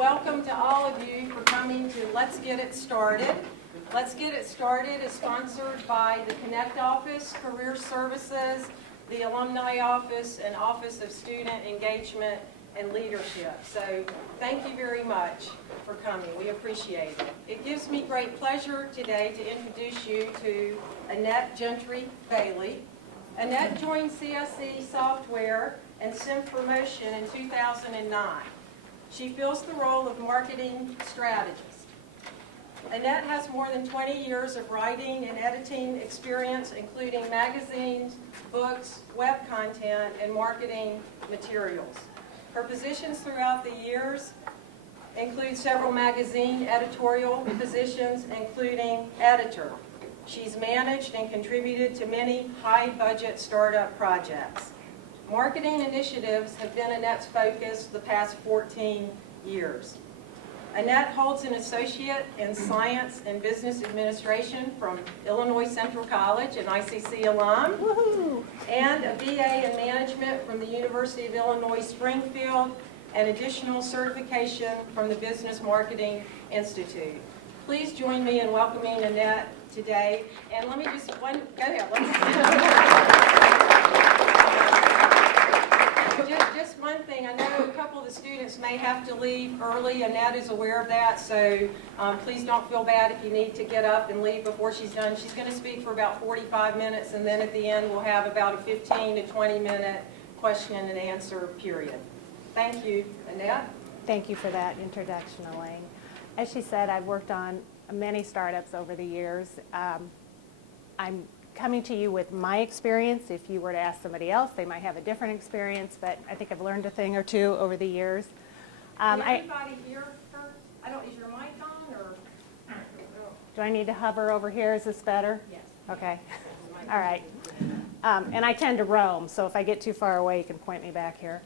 welcome to all of you for coming to Let's Get It Started. Let's Get It Started is sponsored by the Connect Office, Career Services, the Alumni Office, and Office of Student Engagement and Leadership. So thank you very much for coming. We appreciate it. It gives me great pleasure today to introduce you to Annette Gentry-Bailey. Annette joined CSE Software and Simformation in 2009. She fills the role of marketing strategist. Annette has more than 20 years of writing and editing experience, including magazines, books, web content, and marketing materials. Her positions throughout the years include several magazine editorial positions, including editor. She's managed and contributed to many high-budget startup projects. Marketing initiatives have been Annette's focus the past 14 years. Annette holds an associate in science and business administration from Illinois Central College, an ICC alum, and a BA in management from the University of Illinois Springfield, and additional certification from the Business Marketing Institute. Please join me in welcoming Annette today. And let me just, go ahead. Just one thing, I know a couple of the students may have to leave early. Annette is aware of that, so please don't feel bad if you need to get up and leave before she's done. She's going to speak for about 45 minutes, and then at the end we'll have about a 15 to 20-minute question and answer period. Thank you, Annette. Thank you for that introduction, Elaine. As she said, I've worked on many startups over the years. I'm coming to you with my experience. If you were to ask somebody else, they might have a different experience, but I think I've learned a thing or two over the years. Can everybody hear her? Is your mic on, or? Do I need to hover over here? Is this better? Yes. Okay. All right. And I tend to roam, so if I get too far away, you can point me back here.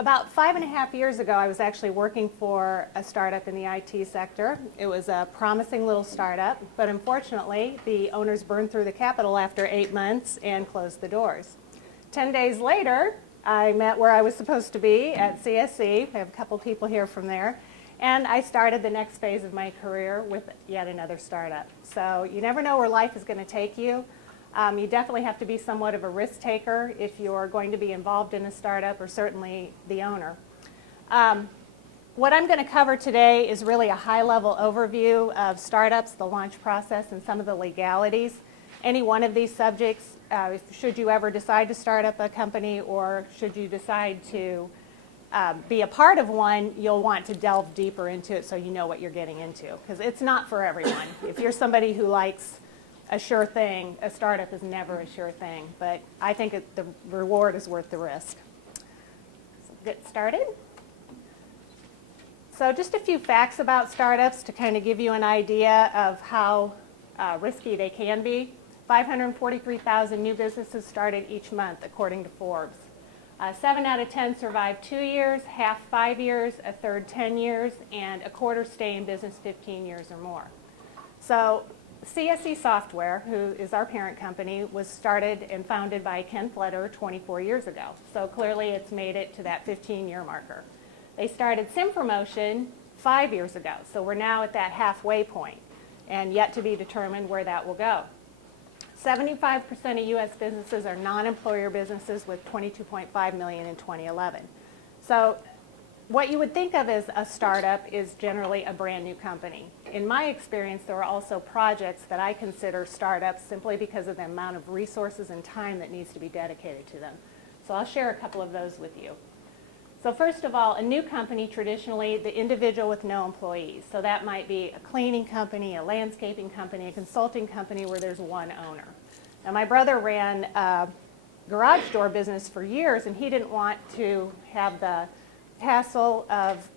About 5.5 years ago, I was actually working for a startup in the IT sector. It was a promising little startup, but unfortunately, the owners burned through the capital after 8 months and closed the doors. 10 days later, I met where I was supposed to be at CSE. I have a couple people here from there. And I started the next phase of my career with yet another startup. So you never know where life is going to take you. You definitely have to be somewhat of a risk taker if you're going to be involved in a startup, or certainly the owner. What I'm going to cover today is really a high-level overview of startups, the launch process, and some of the legalities. Any one of these subjects, should you ever decide to start up a company, or should you decide to be a part of one, you'll want to delve deeper into it so you know what you're getting into, because it's not for everyone. If you're somebody who likes a sure thing, a startup is never a sure thing, but I think the reward is worth the risk. So get started. So just a few facts about startups to kind of give you an idea of how risky they can be. 543,000 new businesses started each month, according to Forbes. 7 out of 10 survive 2 years, half 5 years, a third 10 years, and a quarter stay in business 15 years or more. So CSE Software, who is our parent company, was started and founded by Ken Fletcher 24 years ago. So clearly it's made it to that 15-year marker. They started Simformation 5 years ago. So we're now at that halfway point, and yet to be determined where that will go. 75% of U.S. businesses are non-employer businesses, with 22.5 million in 2011. So what you would think of as a startup is generally a brand new company. In my experience, there are also projects that I consider startups simply because of the amount of resources and time that needs to be dedicated to them. So I'll share a couple of those with you. So first of all, a new company, traditionally the individual with no employees. So that might be a cleaning company, a landscaping company, a consulting company where there's one owner. Now, my brother ran a garage door business for years, and he didn't want to have the hassle of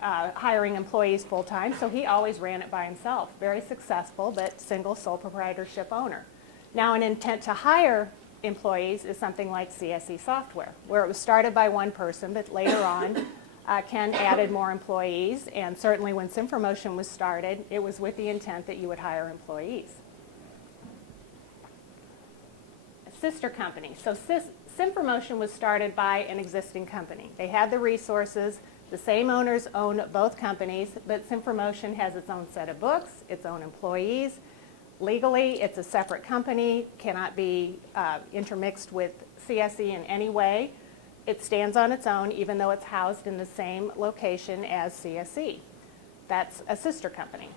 hiring employees full-time, so he always ran it by himself. Very successful, but single sole proprietorship owner. Now, an intent to hire employees is something like CSE Software, where it was started by one person, but later on Ken added more employees, and certainly when Simformation was started, it was with the intent that you would hire employees. A sister company. So Simformation was started by an existing company. They had the resources. The same owners own both companies, but Simformation has its own set of books, its own employees. Legally, it's a separate company, cannot be intermixed with CSE in any way. It stands on its own, even though it's housed in the same location as CSE. That's a sister company.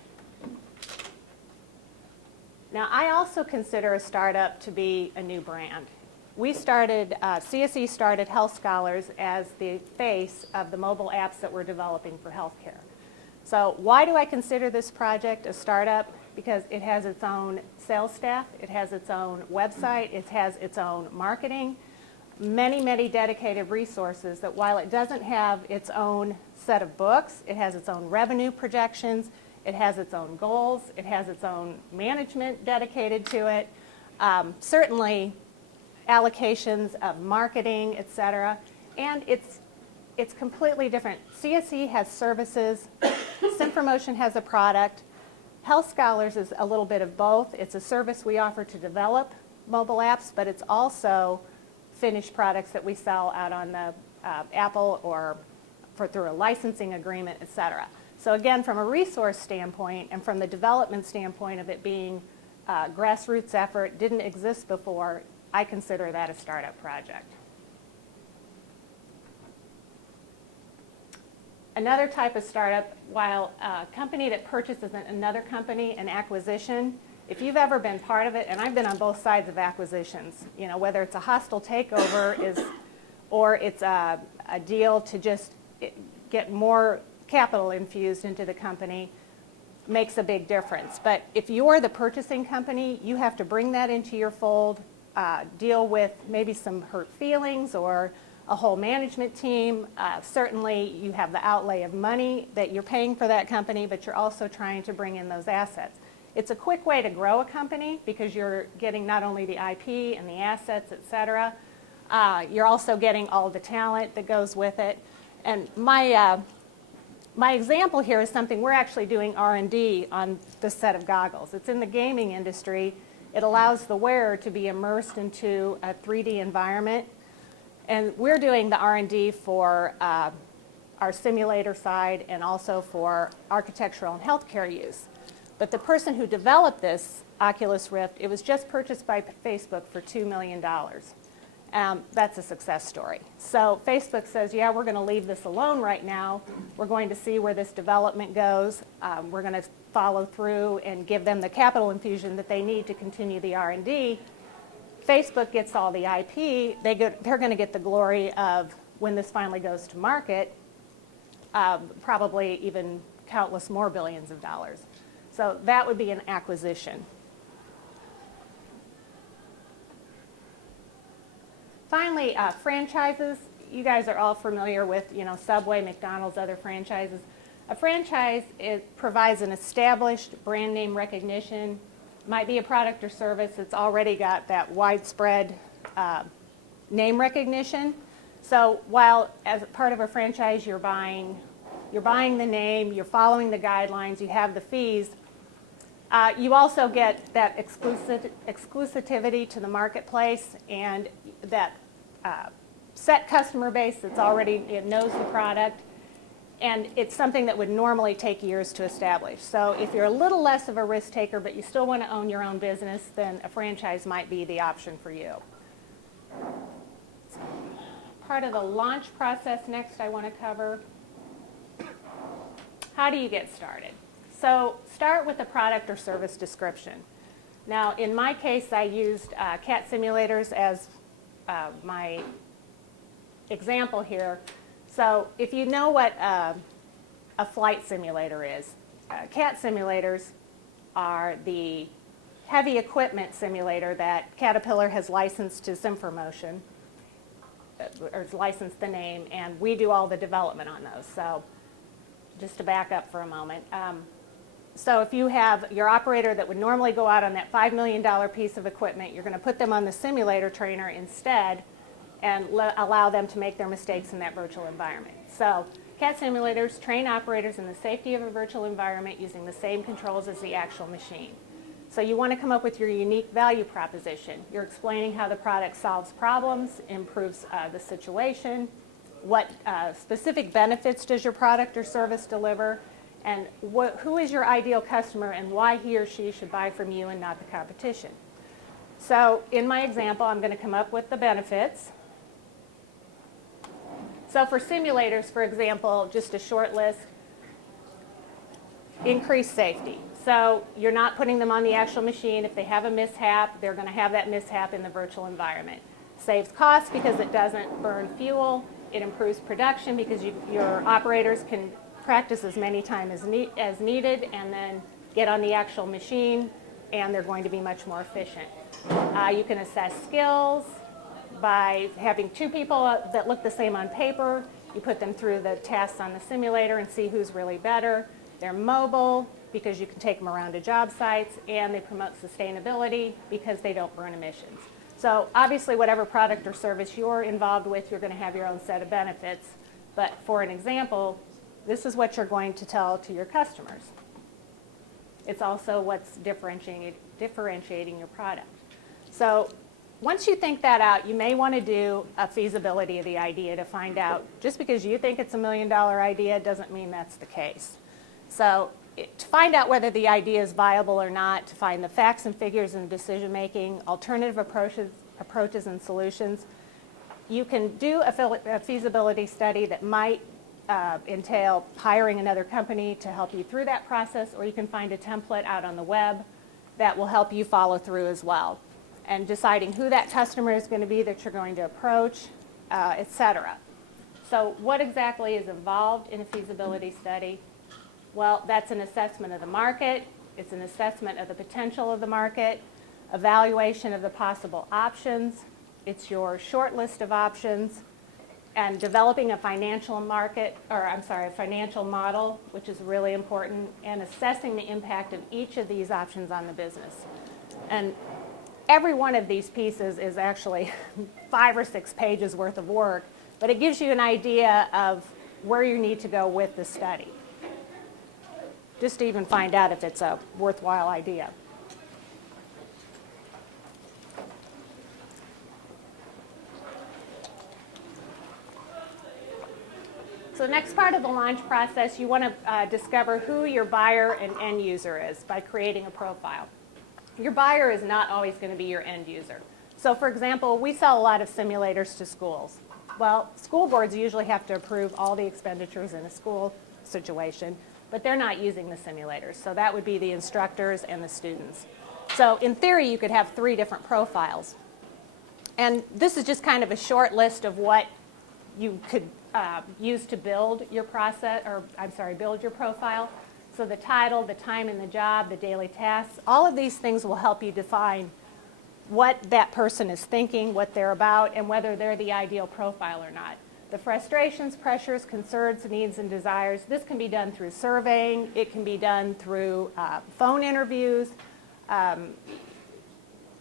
Now, I also consider a startup to be a new brand. CSE started Health Scholars as the face of the mobile apps that we're developing for healthcare. So why do I consider this project a startup? Because it has its own sales staff, it has its own website, it has its own marketing, many, many dedicated resources that while it doesn't have its own set of books, it has its own revenue projections, it has its own goals, it has its own management dedicated to it, certainly allocations of marketing, et cetera, and it's completely different. CSE has services, Simformation has a product, Health Scholars is a little bit of both. It's a service we offer to develop mobile apps, but it's also finished products that we sell out on the Apple or through a licensing agreement, et cetera. So again, from a resource standpoint and from the development standpoint of it being a grassroots effort, didn't exist before, I consider that a startup project. Another type of startup, while a company that purchases another company, an acquisition, if you've ever been part of it, and I've been on both sides of acquisitions, you know, whether it's a hostile takeover or it's a deal to just get more capital infused into the company, makes a big difference. But if you're the purchasing company, you have to bring that into your fold, deal with maybe some hurt feelings or a whole management team. Certainly you have the outlay of money that you're paying for that company, but you're also trying to bring in those assets. It's a quick way to grow a company because you're getting not only the IP and the assets, et cetera, you're also getting all the talent that goes with it. And my example here is something we're actually doing R&D on this set of goggles. It's in the gaming industry. It allows the wearer to be immersed into a 3D environment. And we're doing the R&D for our simulator side and also for architectural and healthcare use. But the person who developed this Oculus Rift, it was just purchased by Facebook for $2 million. That's a success story. So Facebook says, yeah, we're going to leave this alone right now. We're going to see where this development goes. We're going to follow through and give them the capital infusion that they need to continue the R&D. Facebook gets all the IP. They're going to get the glory of when this finally goes to market, probably even countless more billions of dollars. So that would be an acquisition. Finally, franchises. You guys are all familiar with, you know, Subway, McDonald's, other franchises. A franchise, it provides an established brand name recognition. Might be a product or service that's already got that widespread name recognition. So while as part of a franchise you're buying the name, you're following the guidelines, you have the fees, you also get that exclusivity to the marketplace and that set customer base that's already knows the product. And it's something that would normally take years to establish. So if you're a little less of a risk taker, but you still want to own your own business, then a franchise might be the option for you. Part of the launch process next I want to cover. How do you get started? So start with a product or service description. Now, in my case, I used cat simulators as my example here. So if you know what a flight simulator is, cat simulators are the heavy equipment simulator that Caterpillar has licensed to Simformation, or has licensed the name, and we do all the development on those. So just to back up for a moment. So if you have your operator that would normally go out on that $5 million piece of equipment, you're going to put them on the simulator trainer instead and allow them to make their mistakes in that virtual environment. So cat simulators train operators in the safety of a virtual environment using the same controls as the actual machine. So you want to come up with your unique value proposition. You're explaining how the product solves problems, improves the situation, what specific benefits does your product or service deliver, and who is your ideal customer and why he or she should buy from you and not the competition. So in my example, I'm going to come up with the benefits. So for simulators, for example, just a short list, increased safety. So you're not putting them on the actual machine. If they have a mishap, they're going to have that mishap in the virtual environment. Saves costs because it doesn't burn fuel. It improves production because your operators can practice as many times as needed and then get on the actual machine, and they're going to be much more efficient. You can assess skills by having two people that look the same on paper. You put them through the tasks on the simulator and see who's really better. They're mobile because you can take them around to job sites, and they promote sustainability because they don't burn emissions. So obviously whatever product or service you're involved with, you're going to have your own set of benefits. But for an example, this is what you're going to tell to your customers. It's also what's differentiating your product. So once you think that out, you may want to do a feasibility of the idea to find out, just because you think it's $1 million idea doesn't mean that's the case. So to find out whether the idea is viable or not, to find the facts and figures in decision making, alternative approaches and solutions, you can do a feasibility study that might entail hiring another company to help you through that process, or you can find a template out on the web that will help you follow through as well, and deciding who that customer is going to be that you're going to approach, etc. So what exactly is involved in a feasibility study? Well, that's an assessment of the market. It's an assessment of the potential of the market, evaluation of the possible options. It's your short list of options, and developing a financial model, which is really important, and assessing the impact of each of these options on the business. And every one of these pieces is actually 5 or 6 pages worth of work, but it gives you an idea of where you need to go with the study, just to even find out if it's a worthwhile idea. So the next part of the launch process, you want to discover who your buyer and end user is by creating a profile. Your buyer is not always going to be your end user. So for example, we sell a lot of simulators to schools. Well, school boards usually have to approve all the expenditures in a school situation, but they're not using the simulators. So that would be the instructors and the students. So in theory, you could have 3 different profiles. And this is just kind of a short list of what you could use to build your build your profile. So the title, the time in the job, the daily tasks, all of these things will help you define what that person is thinking, what they're about, and whether they're the ideal profile or not. The frustrations, pressures, concerns, needs, and desires, this can be done through surveying. It can be done through phone interviews.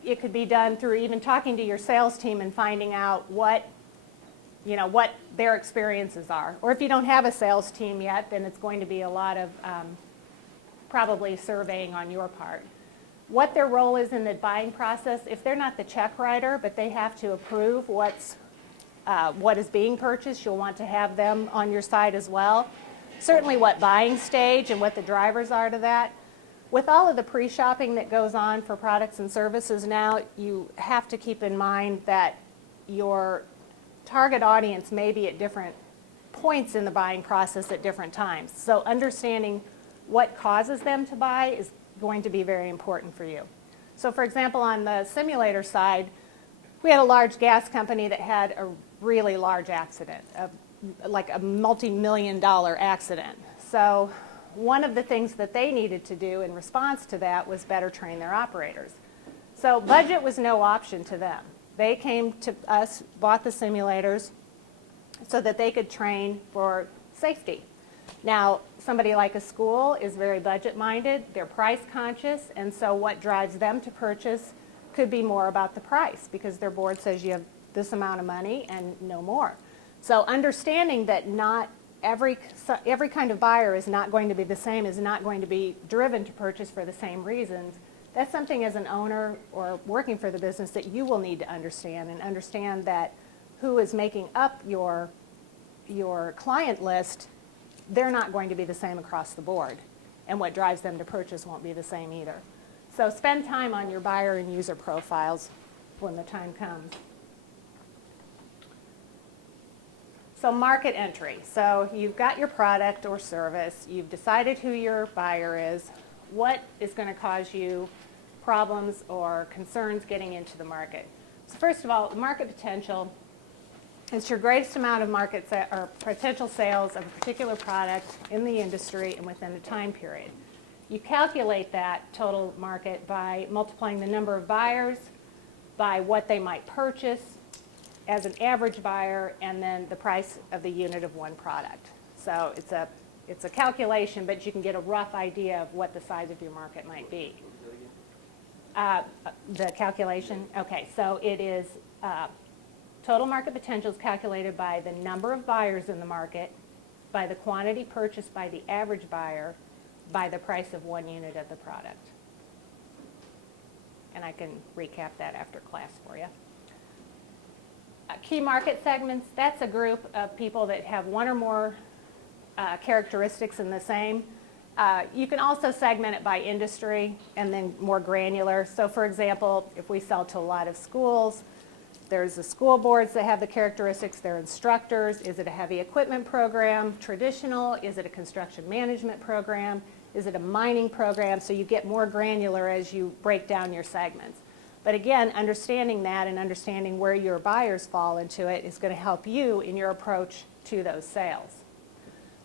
It could be done through even talking to your sales team and finding out what their experiences are. Or if you don't have a sales team yet, then it's going to be a lot of probably surveying on your part. What their role is in the buying process, if they're not the check writer, but they have to approve what is being purchased, you'll want to have them on your side as well. Certainly what buying stage and what the drivers are to that. With all of the pre-shopping that goes on for products and services now, you have to keep in mind that your target audience may be at different points in the buying process at different times. So understanding what causes them to buy is going to be very important for you. So for example, on the simulator side, we had a large gas company that had a really large accident, like a multi-million-dollar accident. So one of the things that they needed to do in response to that was better train their operators. So budget was no option to them. They came to us, bought the simulators so that they could train for safety. Now, somebody like a school is very budget-minded, they're price-conscious, and so what drives them to purchase could be more about the price because their board says you have this amount of money and no more. So understanding that not every kind of buyer is not going to be the same, is not going to be driven to purchase for the same reasons, That's something as an owner or working for the business that you will need to understand, and understand that who is making up your client list, they're not going to be the same across the board. And what drives them to purchase won't be the same either. So spend time on your buyer and user profiles when the time comes. So market entry. So you've got your product or service. You've decided who your buyer is. What is going to cause you problems or concerns getting into the market? So first of all, market potential is your greatest amount of market or potential sales of a particular product in the industry and within a time period. You calculate that total market by multiplying the number of buyers by what they might purchase as an average buyer, and then the price of the unit of one product. So it's a calculation, but you can get a rough idea of what the size of your market might be. The calculation? Okay, so it is total market potential is calculated by the number of buyers in the market, by the quantity purchased by the average buyer, by the price of one unit of the product. And I can recap that after class for you. Key market segments, that's a group of people that have one or more characteristics in the same. You can also segment it by industry and then more granular. So for example, if we sell to a lot of schools, there's the school boards that have the characteristics. They're instructors. Is it a heavy equipment program? Traditional? Is it a construction management program? Is it a mining program? So you get more granular as you break down your segments. But again, understanding that and understanding where your buyers fall into it is going to help you in your approach to those sales.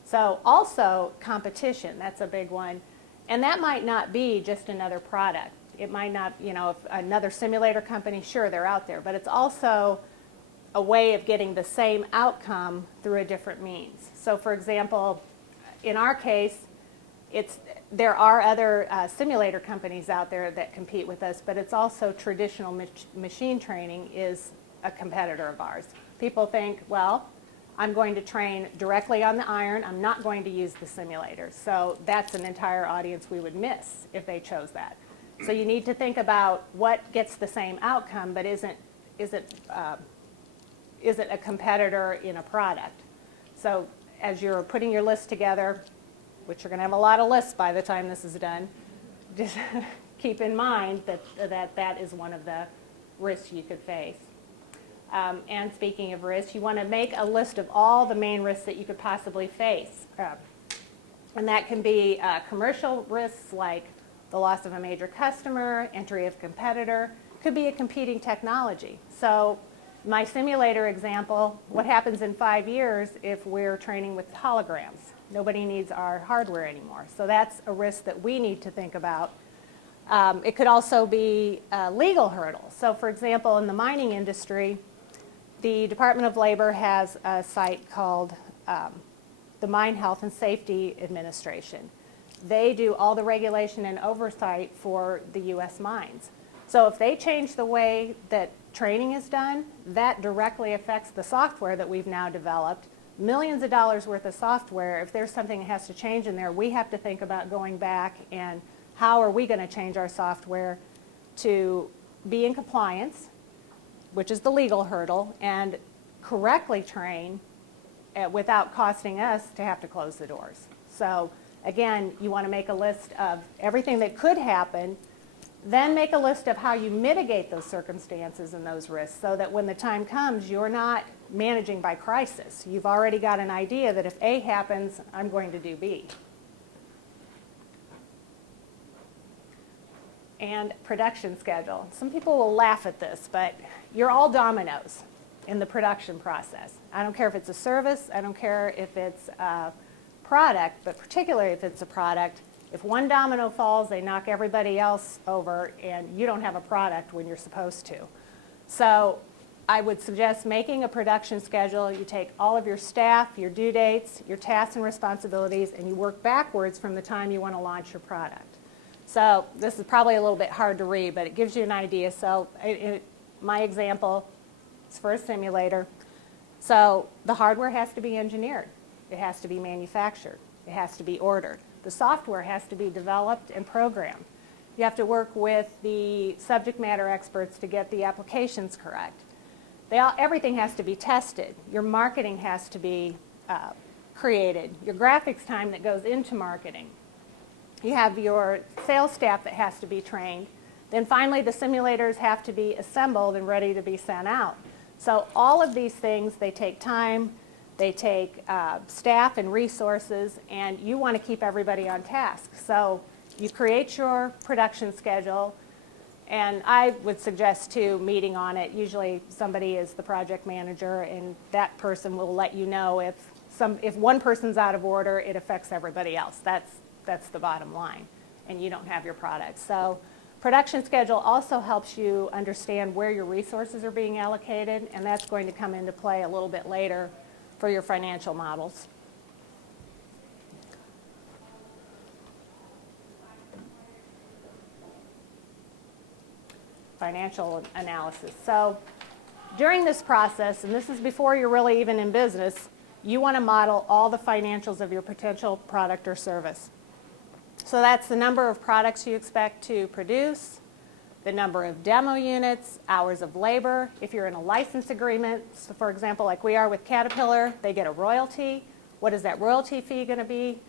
So also competition, that's a big one. And that might not be just another product. It might not, if another simulator company, sure, they're out there. But it's also a way of getting the same outcome through a different means. So for example, in our case, there are other simulator companies out there that compete with us, but it's also traditional machine training is a competitor of ours. People think, well, I'm going to train directly on the iron. I'm not going to use the simulator. So that's an entire audience we would miss if they chose that. So you need to think about what gets the same outcome, but isn't a competitor in a product. So as you're putting your list together, which you're going to have a lot of lists by the time this is done, just keep in mind that is one of the risks you could face. And speaking of risks, you want to make a list of all the main risks that you could possibly face. And that can be commercial risks like the loss of a major customer, entry of competitor, could be a competing technology. So my simulator example, what happens in 5 years if we're training with holograms? Nobody needs our hardware anymore. So that's a risk that we need to think about. It could also be a legal hurdle. So for example, in the mining industry, the Department of Labor has a site called the Mine Health and Safety Administration. They do all the regulation and oversight for the U.S. mines. So if they change the way that training is done, that directly affects the software that we've now developed. Millions of dollars worth of software. If there's something that has to change in there, we have to think about going back and how are we going to change our software to be in compliance, which is the legal hurdle, and correctly train without costing us to have to close the doors. So again, you want to make a list of everything that could happen, then make a list of how you mitigate those circumstances and those risks so that when the time comes, you're not managing by crisis. You've already got an idea that if A happens, I'm going to do B. And production schedule. Some people will laugh at this, but you're all dominoes in the production process. I don't care if it's a service, I don't care if it's a product, but particularly if it's a product, if one domino falls, they knock everybody else over, and you don't have a product when you're supposed to. So I would suggest making a production schedule. You take all of your staff, your due dates, your tasks and responsibilities, and you work backwards from the time you want to launch your product. So this is probably a little bit hard to read, but it gives you an idea. So my example is for a simulator. So the hardware has to be engineered. It has to be manufactured. It has to be ordered. The software has to be developed and programmed. You have to work with the subject matter experts to get the applications correct. Everything has to be tested. Your marketing has to be created. Your graphics time that goes into marketing. You have your sales staff that has to be trained. Then finally, the simulators have to be assembled and ready to be sent out. So all of these things, they take time, they take staff and resources, and you want to keep everybody on task. So you create your production schedule, and I would suggest, too, meeting on it. Usually somebody is the project manager, and that person will let you know if one person's out of order, it affects everybody else. That's the bottom line, and you don't have your product. So production schedule also helps you understand where your resources are being allocated, and that's going to come into play a little bit later for your financial models. Financial analysis. So during this process, and this is before you're really even in business, you want to model all the financials of your potential product or service. So that's the number of products you expect to produce, the number of demo units, hours of labor. If you're in a license agreement, so for example, like we are with Caterpillar, they get a royalty. What is that royalty fee going to be?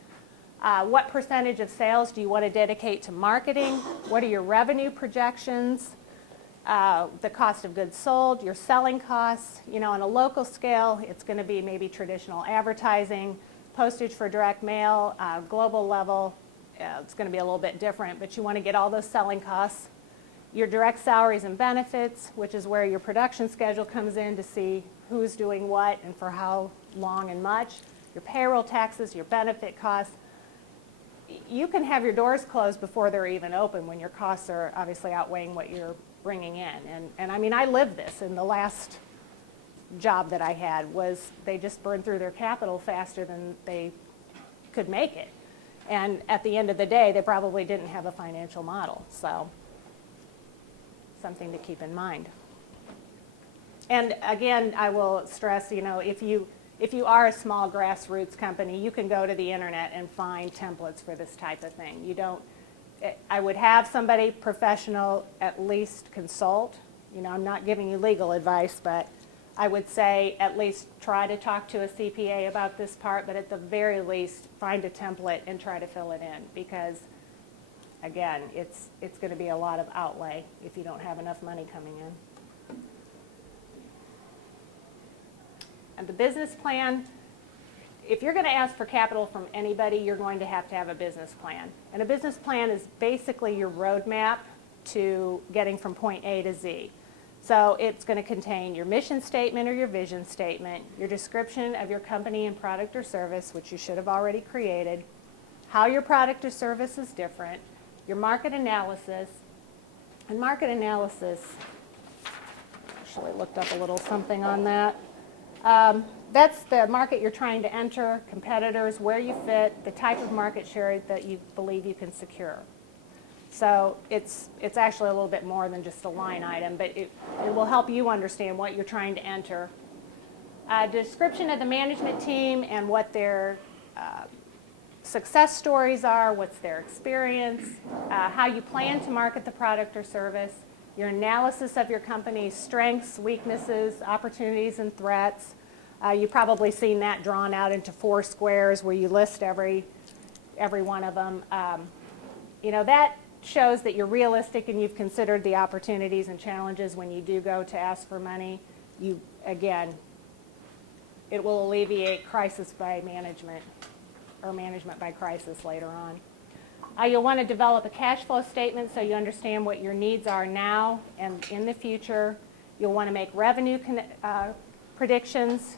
What percentage of sales do you want to dedicate to marketing? What are your revenue projections? The cost of goods sold, your selling costs. You know, on a local scale, it's going to be maybe traditional advertising, postage for direct mail, global level. It's going to be a little bit different, but you want to get all those selling costs. Your direct salaries and benefits, which is where your production schedule comes in to see who's doing what and for how long and much. Your payroll taxes, your benefit costs. You can have your doors closed before they're even open when your costs are obviously outweighing what you're bringing in. And I mean, I lived this in the last job that I had. Was they just burned through their capital faster than they could make it. And at the end of the day, they probably didn't have a financial model. So something to keep in mind. And again, I will stress, you know, if you are a small grassroots company, you can go to the internet and find templates for this type of thing. You don't, I would have somebody professional at least consult. You know, I'm not giving you legal advice, but I would say at least try to talk to a CPA about this part, but at the very least find a template and try to fill it in, because again, it's going to be a lot of outlay if you don't have enough money coming in. And the business plan, if you're going to ask for capital from anybody, you're going to have a business plan. And a business plan is basically your roadmap to getting from point A to Z. So it's going to contain your mission statement or your vision statement, your description of your company and product or service, which you should have already created, how your product or service is different, your market analysis. And market analysis, actually looked up a little something on that. That's the market you're trying to enter, competitors, where you fit, the type of market share that you believe you can secure. So it's actually a little bit more than just a line item, but it will help you understand what you're trying to enter. Description of the management team and what their success stories are, what's their experience, how you plan to market the product or service, your analysis of your company's strengths, weaknesses, opportunities, and threats. You've probably seen that drawn out into 4 squares where you list every one of them. You know, that shows that you're realistic and you've considered the opportunities and challenges when you do go to ask for money. Again, it will alleviate crisis by management or management by crisis later on. You'll want to develop a cash flow statement so you understand what your needs are now and in the future. You'll want to make revenue predictions,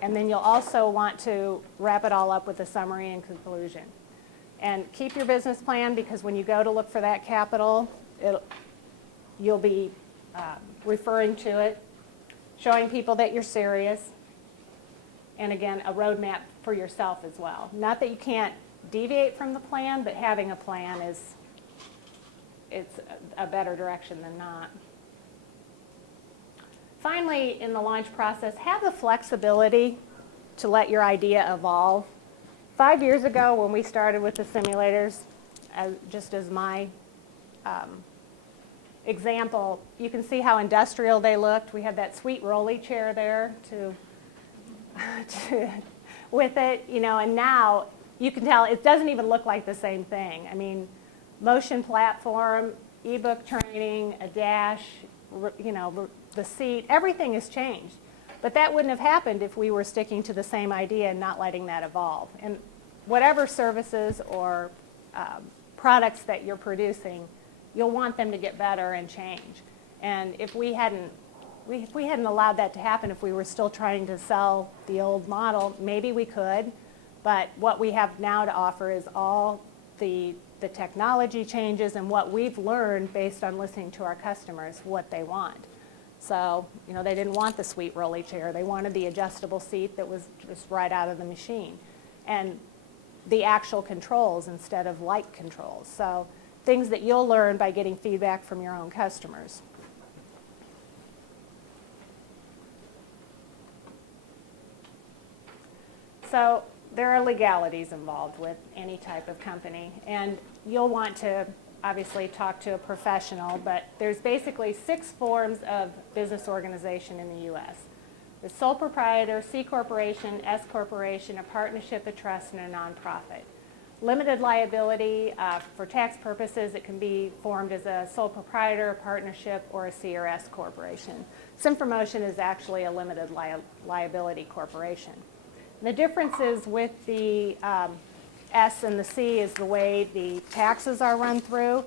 and then you'll also want to wrap it all up with a summary and conclusion. And keep your business plan, because when you go to look for that capital, you'll be referring to it, showing people that you're serious, and again, a roadmap for yourself as well. Not that you can't deviate from the plan, but having a plan it's a better direction than not. Finally, in the launch process, have the flexibility to let your idea evolve. 5 years ago when we started with the simulators, just as my example, you can see how industrial they looked. We had that sweet rolly chair there with it, and now you can tell it doesn't even look like the same thing. I mean, motion platform, ebook training, a dash, the seat, everything has changed. But that wouldn't have happened if we were sticking to the same idea and not letting that evolve. And whatever services or products that you're producing, you'll want them to get better and change. And if we hadn't allowed that to happen, if we were still trying to sell the old model, maybe we could. But what we have now to offer is all the technology changes and what we've learned based on listening to our customers, what they want. So, they didn't want the sweet rolly chair. They wanted the adjustable seat that was just right out of the machine. And the actual controls instead of light controls. So, things that you'll learn by getting feedback from your own customers. So, there are legalities involved with any type of company, and you'll want to obviously talk to a professional, but there's basically 6 forms of business organization in the U.S. The sole proprietor, C corporation, S corporation, a partnership, a trust, and a nonprofit. Limited liability, for tax purposes, it can be formed as a sole proprietor, a partnership, or a C or S corporation. Simformation is actually a limited liability corporation. And the differences with the S and the C is the way the taxes are run through.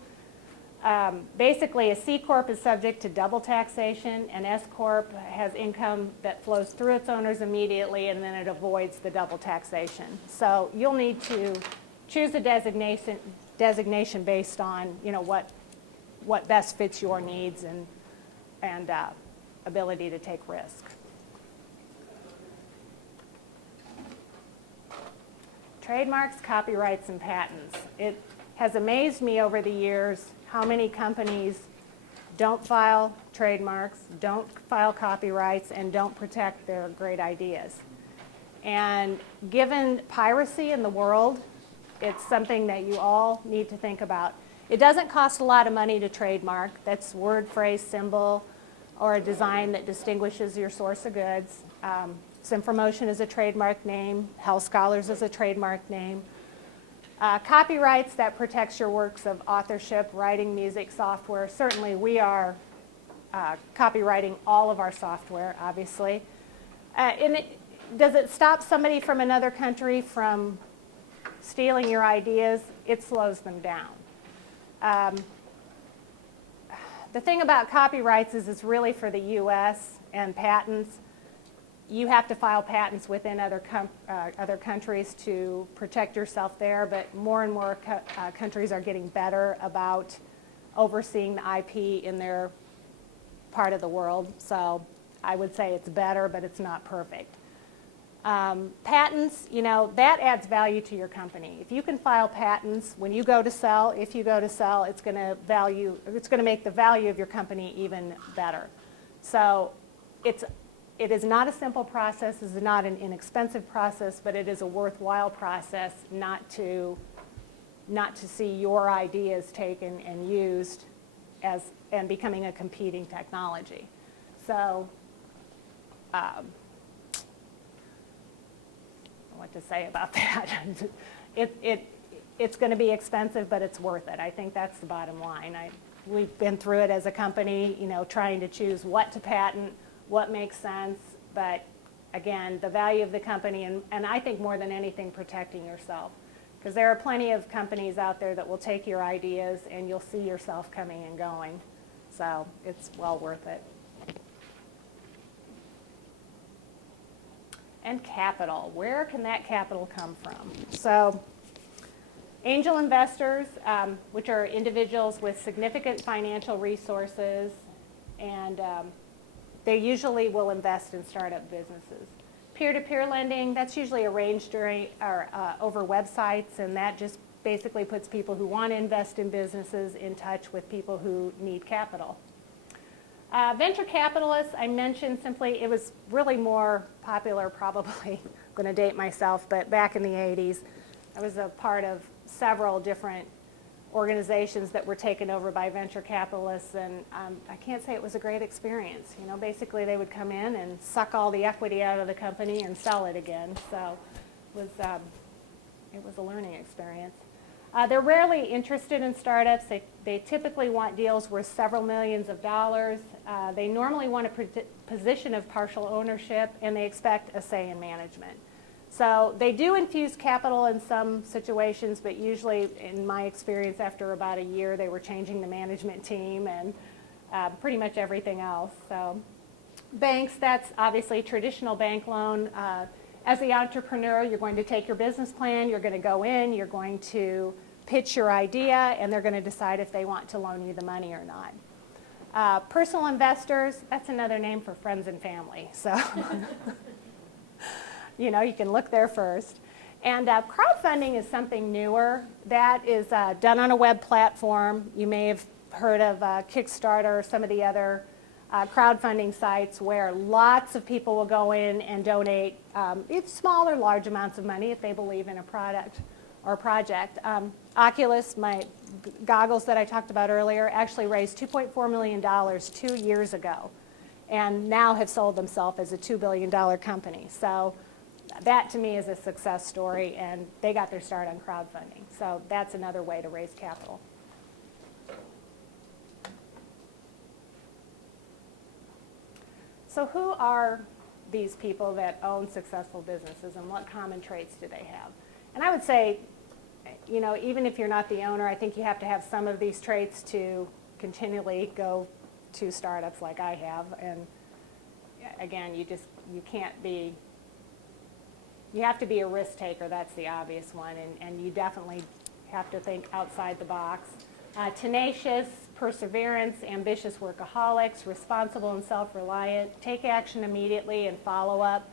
Basically, a C Corp is subject to double taxation, and S Corp has income that flows through its owners immediately, and then it avoids the double taxation. So you'll need to choose a designation based on what best fits your needs and ability to take risk. Trademarks, copyrights, and patents. It has amazed me over the years how many companies don't file trademarks, don't file copyrights, and don't protect their great ideas. And given piracy in the world, it's something that you all need to think about. It doesn't cost a lot of money to trademark. That's word, phrase, symbol, or a design that distinguishes your source of goods. Simformation is a trademark name. Health Scholars is a trademark name. Copyrights, that protects your works of authorship, writing, music, software. Certainly we are copywriting all of our software, obviously. Does it stop somebody from another country from stealing your ideas? It slows them down. The thing about copyrights is it's really for the U.S. and patents. You have to file patents within other countries to protect yourself there, but more and more countries are getting better about overseeing the IP in their part of the world. So I would say it's better, but it's not perfect. Patents, that adds value to your company. If you can file patents when you go to sell, if you go to sell, it's going to make the value of your company even better. So it is not a simple process, it is not an inexpensive process, but it is a worthwhile process not to see your ideas taken and used and becoming a competing technology. So, what to say about that? It's going to be expensive, but it's worth it. I think that's the bottom line. We've been through it as a company, trying to choose what to patent, what makes sense, but again, the value of the company, and I think more than anything, protecting yourself. Because there are plenty of companies out there that will take your ideas and you'll see yourself coming and going. So it's well worth it. And capital, where can that capital come from? So angel investors, which are individuals with significant financial resources, and they usually will invest in startup businesses. Peer-to-peer lending, that's usually arranged during or over websites, and that just basically puts people who want to invest in businesses in touch with people who need capital. Venture capitalists, I mentioned simply, it was really more popular, probably, I'm going to date myself, but back in the 80s, I was a part of several different organizations that were taken over by venture capitalists, and I can't say it was a great experience. You know, basically they would come in and suck all the equity out of the company and sell it again. So it was a learning experience. They're rarely interested in startups. They typically want deals worth several millions of dollars. They normally want a position of partial ownership, and they expect a say in management. So they do infuse capital in some situations, but usually, in my experience, after about a year, they were changing the management team and pretty much everything else. So banks, that's obviously traditional bank loan. As the entrepreneur, you're going to take your business plan, you're going to go in, you're going to pitch your idea, and they're going to decide if they want to loan you the money or not. Personal investors, that's another name for friends and family. So, you know, you can look there first. And crowdfunding is something newer. That is done on a web platform. You may have heard of Kickstarter or some of the other crowdfunding sites where lots of people will go in and donate small or large amounts of money if they believe in a product or project. Oculus, my goggles that I talked about earlier, actually raised $2.4 million 2 years ago and now have sold themselves as a $2 billion company. So that to me is a success story, and they got their start on crowdfunding. So that's another way to raise capital. So who are these people that own successful businesses, and what common traits do they have? And I would say, you know, even if you're not the owner, I think you have to have some of these traits to continually go to startups like I have. And again, you can't be, you have to be a risk taker. That's the obvious one. And you definitely have to think outside the box. Tenacious, perseverance, ambitious workaholics, responsible and self-reliant, take action immediately and follow up.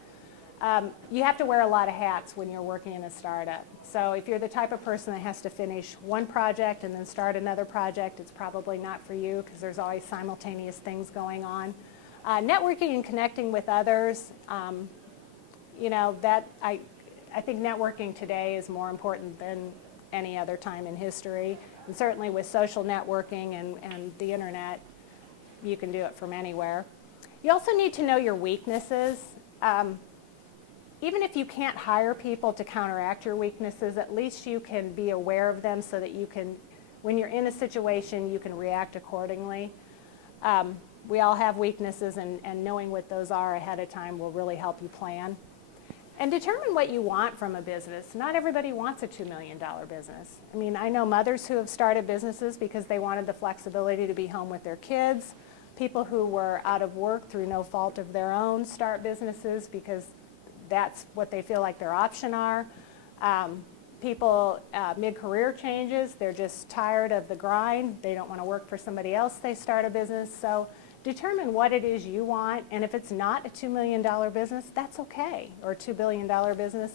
You have to wear a lot of hats when you're working in a startup. So if you're the type of person that has to finish one project and then start another project, it's probably not for you because there's always simultaneous things going on. Networking and connecting with others, you know, that I think networking today is more important than any other time in history. And certainly with social networking and the internet, you can do it from anywhere. You also need to know your weaknesses. Even if you can't hire people to counteract your weaknesses, at least you can be aware of them so that you can, when you're in a situation, you can react accordingly. We all have weaknesses, and knowing what those are ahead of time will really help you plan. And determine what you want from a business. Not everybody wants a $2 million business. I mean, I know mothers who have started businesses because they wanted the flexibility to be home with their kids. People who were out of work through no fault of their own start businesses because that's what they feel like their option are. People mid-career changes, they're just tired of the grind. They don't want to work for somebody else. They start a business. So determine what it is you want, and if it's not a $2 million business, that's okay, or a $2 billion business.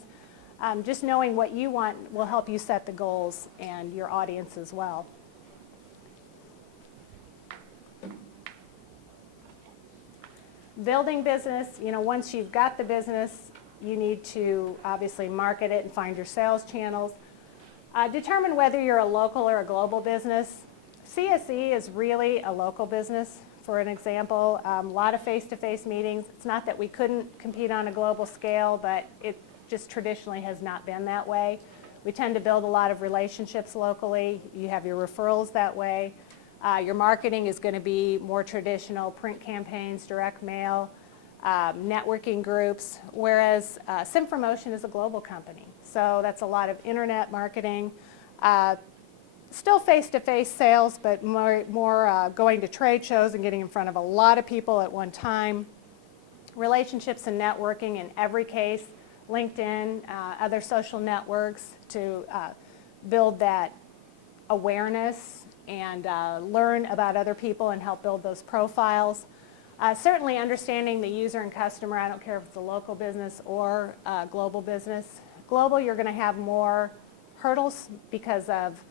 Just knowing what you want will help you set the goals and your audience as well. Building business, you know, once you've got the business, you need to obviously market it and find your sales channels. Determine whether you're a local or a global business. CSE is really a local business. For an example, a lot of face-to-face meetings. It's not that we couldn't compete on a global scale, but it just traditionally has not been that way. We tend to build a lot of relationships locally. You have your referrals that way. Your marketing is going to be more traditional, print campaigns, direct mail, networking groups, whereas Simformation is a global company. So that's a lot of internet marketing. Still face-to-face sales, but more going to trade shows and getting in front of a lot of people at one time. Relationships and networking in every case, LinkedIn, other social networks to build that awareness and learn about other people and help build those profiles. Certainly understanding the user and customer, I don't care if it's a local business or a global business. Global, you're going to have more hurdles because of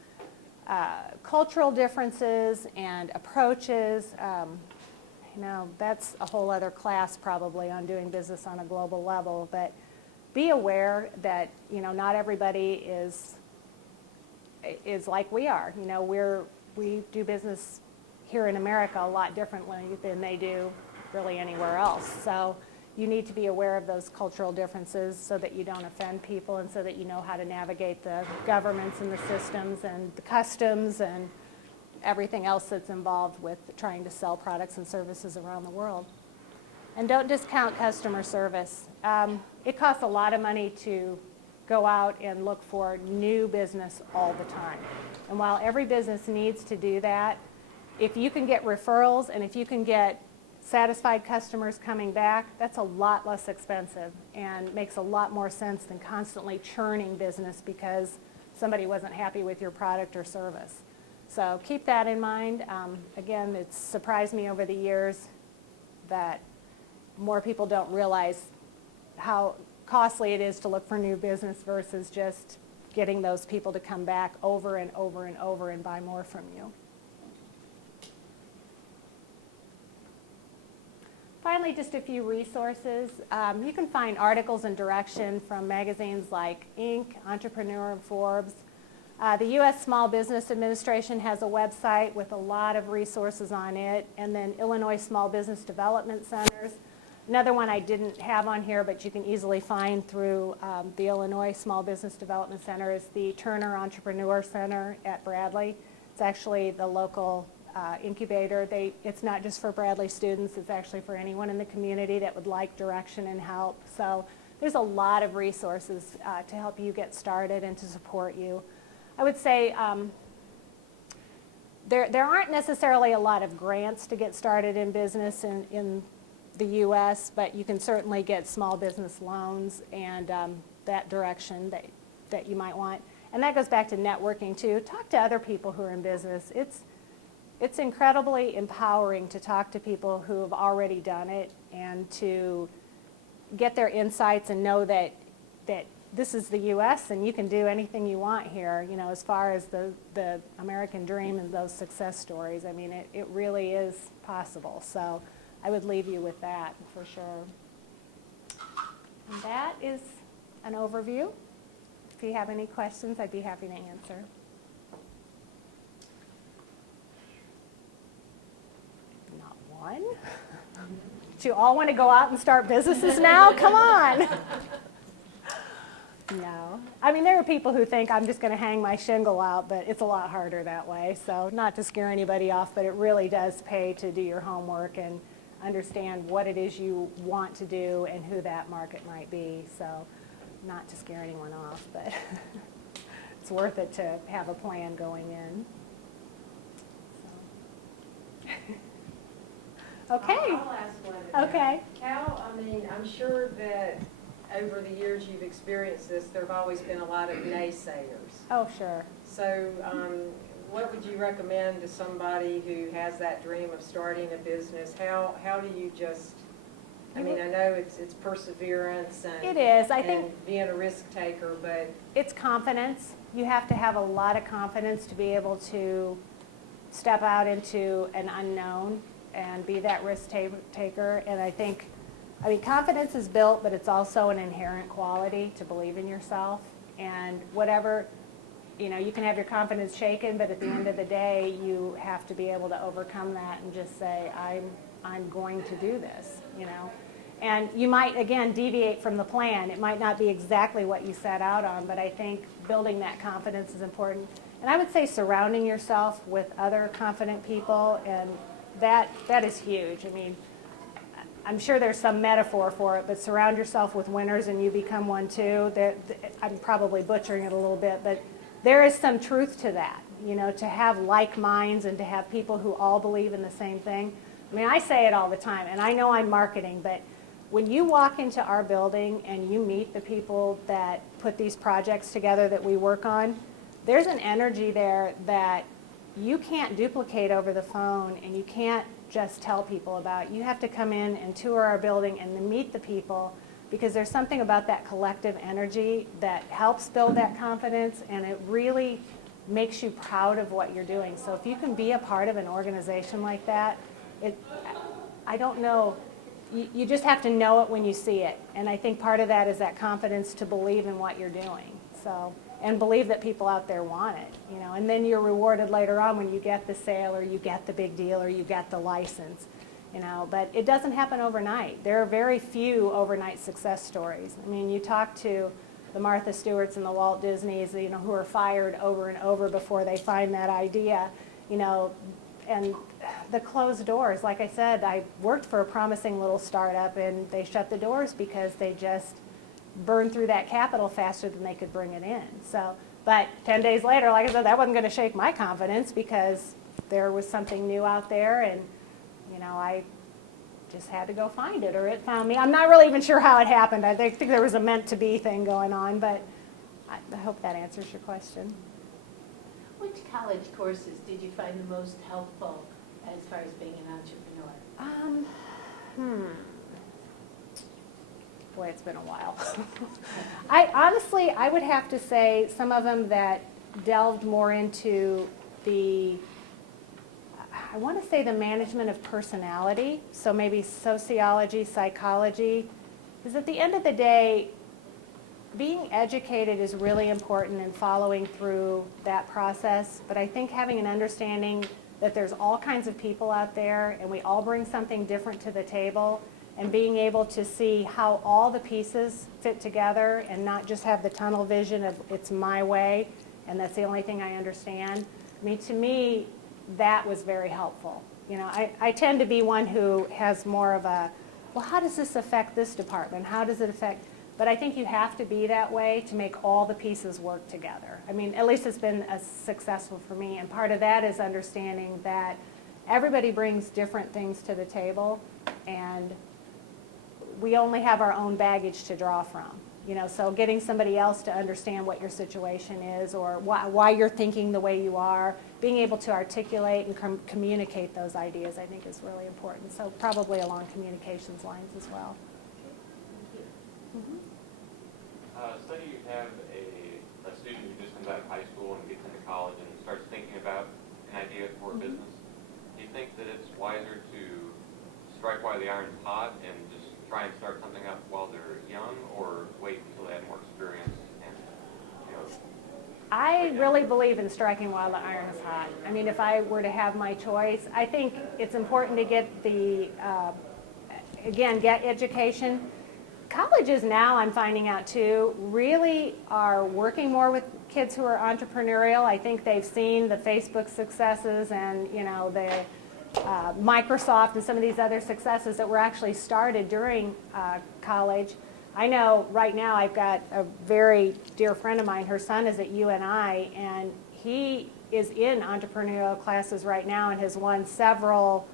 cultural differences and approaches. You know, that's a whole other class probably on doing business on a global level, but be aware that, you know, not everybody is is like we are. You know, we do business here in America a lot differently than they do really anywhere else. So you need to be aware of those cultural differences so that you don't offend people and so that you know how to navigate the governments and the systems and the customs and everything else that's involved with trying to sell products and services around the world. And don't discount customer service. It costs a lot of money to go out and look for new business all the time. And while every business needs to do that, if you can get referrals and if you can get satisfied customers coming back, that's a lot less expensive and makes a lot more sense than constantly churning business because somebody wasn't happy with your product or service. So keep that in mind. Again, it's surprised me over the years that more people don't realize how costly it is to look for new business versus just getting those people to come back over and over and over and buy more from you. Finally, just a few resources. You can find articles and direction from magazines like Inc., Entrepreneur, and Forbes. The U.S. Small Business Administration has a website with a lot of resources on it, and then Illinois Small Business Development Centers. Another one I didn't have on here, but you can easily find through the Illinois Small Business Development Center is the Turner Entrepreneur Center at Bradley. It's actually the local incubator. It's not just for Bradley students, it's actually for anyone in the community that would like direction and help. So there's a lot of resources to help you get started and to support you. I would say there aren't necessarily a lot of grants to get started in business in the U.S., but you can certainly get small business loans and that direction that you might want. And that goes back to networking too. Talk to other people who are in business. It's incredibly empowering to talk to people who have already done it and to get their insights and know that this is the U.S. and you can do anything you want here, you know, as far as the American dream and those success stories. I mean, it really is possible. So I would leave you with that for sure. And that is an overview. If you have any questions, I'd be happy to answer. Not one? Do you all want to go out and start businesses now? Come on. No. I mean, there are people who think I'm just going to hang my shingle out, but it's a lot harder that way. So not to scare anybody off, but it really does pay to do your homework and understand what it is you want to do and who that market might be. So not to scare anyone off, but it's worth it to have a plan going in. So. Okay. I'll ask one. Okay. How, I mean, I'm sure that over the years you've experienced this, there have always been a lot of naysayers. Oh, sure. So what would you recommend to somebody who has that dream of starting a business? How do you just, I mean, I know it's perseverance and, it is. I think being a risk taker, but it's confidence. You have to have a lot of confidence to be able to step out into an unknown and be that risk taker. And I mean, confidence is built, but it's also an inherent quality to believe in yourself. And whatever, you know, you can have your confidence shaken, but at the end of the day, you have to be able to overcome that and just say, I'm going to do this, you know. And you might, again, deviate from the plan. It might not be exactly what you set out on, but I think building that confidence is important. And I would say surrounding yourself with other confident people, and that is huge. I mean, I'm sure there's some metaphor for it, but surround yourself with winners and you become one too. I'm probably butchering it a little bit, but there is some truth to that, you know, to have like minds and to have people who all believe in the same thing. I mean, I say it all the time, and I know I'm marketing, but when you walk into our building and you meet the people that put these projects together that we work on, there's an energy there that you can't duplicate over the phone and you can't just tell people about. You have to come in and tour our building and meet the people, because there's something about that collective energy that helps build that confidence, and it really makes you proud of what you're doing. So if you can be a part of an organization like that, I don't know, you just have to know it when you see it. And I think part of that is that confidence to believe in what you're doing. So, and believe that people out there want it, and then you're rewarded later on when you get the sale or you get the big deal or you get the license, but it doesn't happen overnight. There are very few overnight success stories. I mean, you talk to the Martha Stewarts and the Walt Disneys, who are fired over and over before they find that idea, and the closed doors. Like I said, I worked for a promising little startup and they shut the doors because they just burned through that capital faster than they could bring it in. So, but 10 days later, like I said, that wasn't going to shake my confidence because there was something new out there, and I just had to go find it, or it found me. I'm not really even sure how it happened. I think there was a meant to be thing going on, but I hope that answers your question. Which college courses did you find the most helpful as far as being an entrepreneur? Boy, it's been a while. I would have to say some of them that delved more into I want to say the management of personality, so maybe sociology, psychology, because at the end of the day, being educated is really important in following through that process, but I think having an understanding that there's all kinds of people out there and we all bring something different to the table, and being able to see how all the pieces fit together and not just have the tunnel vision of it's my way and that's the only thing I understand. I mean, to me, that was very helpful. I tend to be one who has more of a, well, how does this affect this department? How does it affect, but I think you have to be that way to make all the pieces work together. I mean, at least it's been successful for me, and part of that is understanding that everybody brings different things to the table, and we only have our own baggage to draw from. So getting somebody else to understand what your situation is or why you're thinking the way you are, being able to articulate and communicate those ideas, I think is really important. So probably along communications lines as well. Say you have a student who just comes out of high school and gets into college and starts thinking about an idea for a business. Do you think that it's wiser to strike while the iron's hot and just try and start something up while they're young, or wait until they have more experience? I really believe in striking while the iron is hot. I mean, if I were to have my choice, I think it's important to get get education. Colleges now, I'm finding out too, really are working more with kids who are entrepreneurial. I think they've seen the Facebook successes and, the Microsoft and some of these other successes that were actually started during college. I know right now I've got a very dear friend of mine, her son is at UNI, and he is in entrepreneurial classes right now and has won several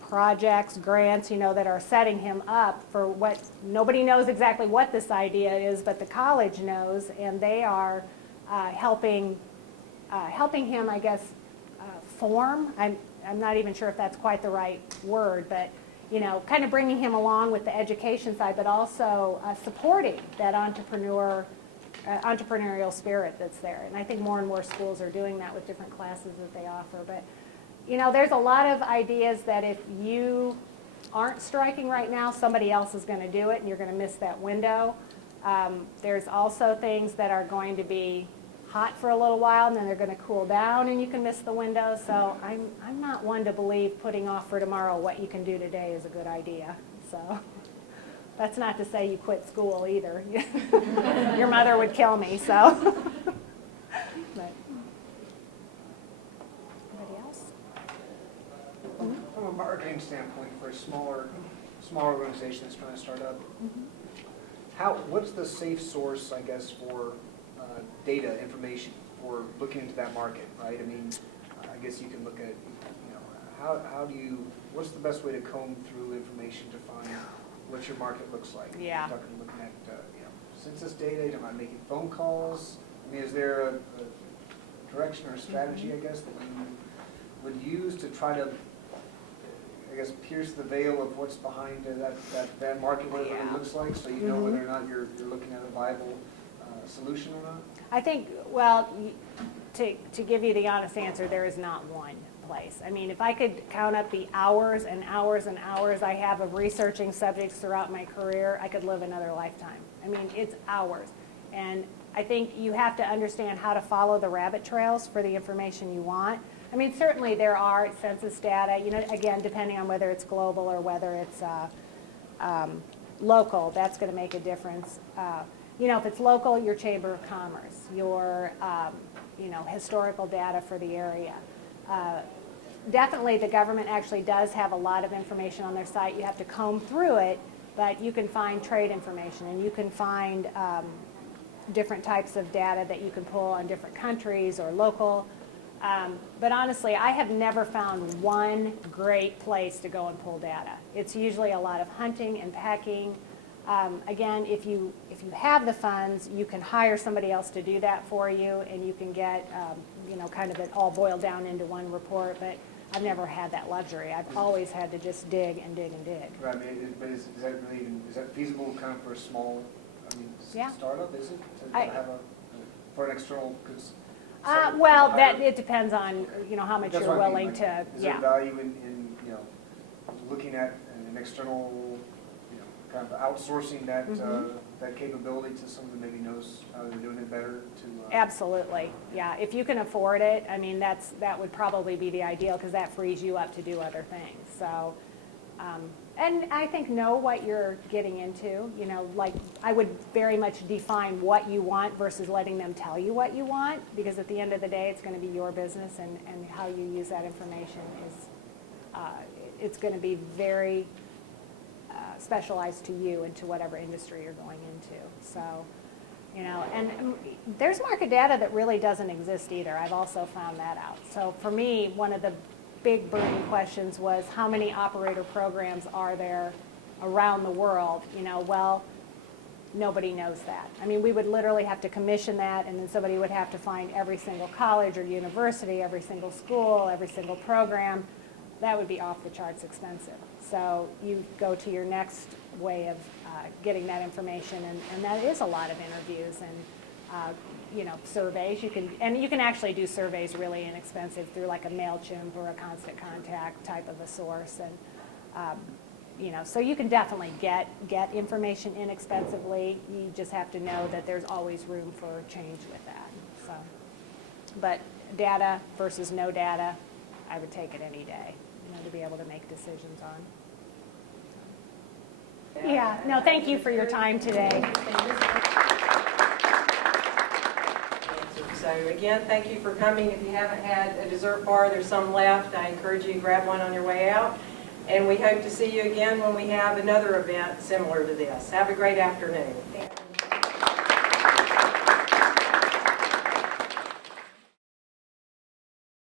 projects, grants, that are setting him up for what, nobody knows exactly what this idea is, but the college knows, and they are helping him, I guess, form. I'm not even sure if that's quite the right word, but kind of bringing him along with the education side, but also supporting that entrepreneurial spirit that's there. And I think more and more schools are doing that with different classes that they offer. But there's a lot of ideas that if you aren't striking right now, somebody else is going to do it, and you're going to miss that window. There's also things that are going to be hot for a little while, and then they're going to cool down, and you can miss the window. So I'm not one to believe putting off for tomorrow what you can do today is a good idea. So that's not to say you quit school either. Your mother would kill me. So. But. Anybody else? From a marketing standpoint, for a smaller organization that's trying to start up, what's the safe source, I guess, for data, information, for looking into that market, right? I mean, I guess you can look at, what's the best way to comb through information to find what your market looks like? Yeah. You're looking at, census data, you're not making phone calls. I mean, is there a direction or a strategy, I guess, that you would use to try to, I guess, pierce the veil of what's behind that market, what it really looks like, so you know whether or not you're looking at a viable solution or not? I think, well, to give you the honest answer, there is not one place. I mean, if I could count up the hours and hours and hours I have of researching subjects throughout my career, I could live another lifetime. I mean, it's hours. And I think you have to understand how to follow the rabbit trails for the information you want. I mean, certainly there are census data, you know, again, depending on whether it's global or whether it's local, that's going to make a difference. You know, if it's local, your Chamber of Commerce, your, you know, historical data for the area. Definitely the government actually does have a lot of information on their site. You have to comb through it, but you can find trade information and you can find different types of data that you can pull on different countries or local. But honestly, I have never found one great place to go and pull data. It's usually a lot of hunting and pecking. Again, if you have the funds, you can hire somebody else to do that for you, and you can get, you know, kind of it all boiled down into one report. But I've never had that luxury. I've always had to just dig and dig and dig. Right, I mean, but is that really, is that feasible kind of for a small, I mean, Yeah. startup, is it? To have a, for an external, Well, that it depends on, you know, how much That's you're what I mean, willing like, to, Is there yeah. value in, you know, looking at an external, you know, kind of outsourcing that, that capability to someone who maybe knows how they're doing it better to? Absolutely, yeah. If you can afford it, I mean, that would probably be the ideal because that frees you up to do other things. So, and I think know what you're getting into. You know, like I would very much define what you want versus letting them tell you what you want, because at the end of the day, it's going to be your business, and how you use that information is, it's going to be very specialized to you and to whatever industry you're going into. So, you know, and there's market data that really doesn't exist either. I've also found that out. So for me, one of the big burning questions was how many operator programs are there around the world? You know, well, nobody knows that. I mean, we would literally have to commission that, and then somebody would have to find every single college or university, every single school, every single program. That would be off the charts expensive. So you go to your next way of getting that information, and that is a lot of interviews and you know, surveys. You can actually do surveys really inexpensive through like a MailChimp or a Constant Contact type of a source, and you know, so you can definitely get information inexpensively. You just have to know that there's always room for change with that. So, but data versus no data, I would take it any day, you know, to be able to make decisions on. Yeah, no, thank you for your time today. So again, thank you for coming. If you haven't had a dessert bar, there's some left. I encourage you to grab one on your way out. And we hope to see you again when we have another event similar to this. Have a great afternoon.